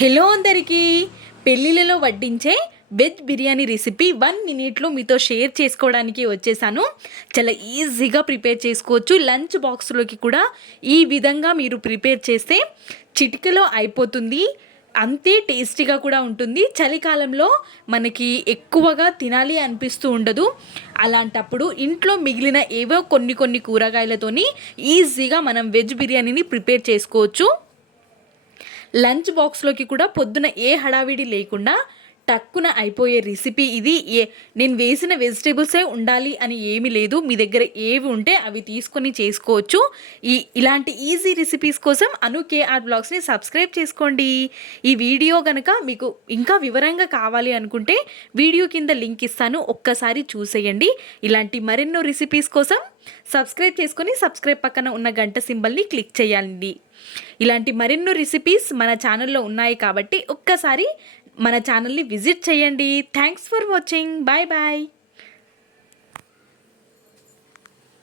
Hello అందరికీ, పెళ్ళిళ్ళలో వడ్డించే veg biryani recipe 1 మినిట్లో మీతో షేర్ చేసుకోవడానికి వచ్చేసాను. చాలా ఈజీగా ప్రిపేర్ చేసుకోవచ్చు. లంచ్ బాక్స్లోకి కూడా ఈ విధంగా మీరు ప్రిపేర్ చేస్తే చిటికలో అయిపోతుంది. అంతే టేస్టీగా కూడా ఉంటుంది. చలికాలంలో మనకి ఎక్కువగా తినాలి అనిపిస్తూ ఉండదు. అలాంటప్పుడు ఇంట్లో మిగిలిన ఏవో కొన్ని కూరగాయలతోని ఈజీగా మనం వెజ్ బిర్యానీని ప్రిపేర్ చేసుకోవచ్చు. లంచ్ బాక్స్లోకి కూడా పొద్దున ఏ హడావిడి లేకుండా టక్కున అయిపోయే రెసిపీ ఇది. నేను వేసిన వెజిటేబుల్సే ఉండాలి అని ఏమీ లేదు. మీ దగ్గర ఏవి ఉంటే అవి తీసుకొని చేసుకోవచ్చు. ఇలాంటి ఈజీ రెసిపీస్ కోసం అను కేఆర్ బ్లాగ్స్ని సబ్స్క్రైబ్ చేసుకోండి. ఈ వీడియో కనుక మీకు ఇంకా వివరంగా కావాలి అనుకుంటే వీడియో కింద లింక్ ఇస్తాను, ఒక్కసారి చూసేయండి. ఇలాంటి మరెన్నో రెసిపీస్ కోసం సబ్స్క్రైబ్ పక్కన ఉన్న గంట సింబల్ని క్లిక్ చేయండి. ఇలాంటి మరెన్నో రెసిపీస్ మన ఛానల్లో ఉన్నాయి కాబట్టి ఒక్కసారి మన ఛానల్ని విజిట్ చేయండి. Thanks for watching. Bye bye.